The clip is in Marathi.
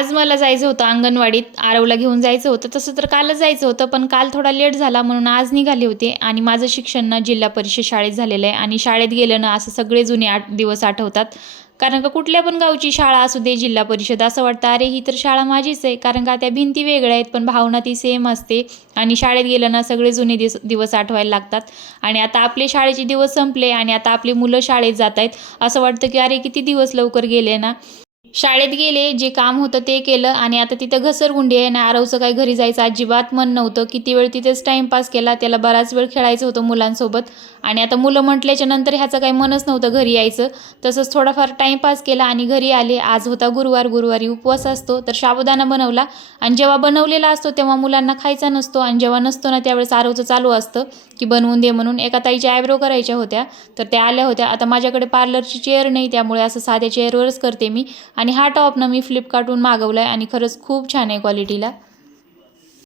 आज मला जायचं होतं अंगणवाडीत, आरवला घेऊन जायचं होतं. तसं तर कालच जायचं होतं, पण काल थोडा लेट झाला म्हणून आज निघाले होते. आणि माझं शिक्षण ना जिल्हा परिषद शाळेत झालेलं आहे आणि शाळेत गेलं ना असं सगळे जुने दिवस आठवतात. कारण का कुठल्या पण गावची शाळा असू दे, जिल्हा परिषद, असं वाटतं अरे ही तर शाळा माझीच आहे. कारण का त्या भिंती वेगळ्या आहेत पण भावना ती सेम असते. आणि शाळेत गेलं ना सगळे जुने दिवस आठवायला लागतात. आणि आता आपले शाळेचे दिवस संपले आणि आता आपली मुलं शाळेत जात आहेत. असं वाटतं की अरे किती दिवस लवकर गेले ना. शाळेत गेले, जे काम होतं ते केलं आणि आता तिथं घसरगुंडी आहे ना. आरवचं काही घरी जायचं अजिबात मन नव्हतं. किती वेळ तिथेच टाईमपास केला. त्याला बराच वेळ खेळायचं होतं मुलांसोबत. आणि आता मुलं म्हटल्याच्या नंतर ह्याचं काही मनच नव्हतं घरी यायचं. तसंच थोडाफार टाईमपास केला आणि घरी आले. आज होता गुरुवार, गुरुवारी उपवास असतो तर साबुदाणा बनवला. आणि जेव्हा बनवलेला असतो तेव्हा मुलांना खायचा नसतो आणि जेव्हा नसतो ना त्यावेळेस आरवचं चालू असतं की बनवून दे म्हणून. एका ताईच्या आयब्रो करायच्या होत्या तर त्या आल्या होत्या. आता माझ्याकडे पार्लरची चेअर नाही त्यामुळे असं साध्या चेअरवरच करते मी. आणि हा टॉप ना मी फ्लिपकार्टहून मागवला आहे आणि खरंच खूप छान आहे क्वालिटीला.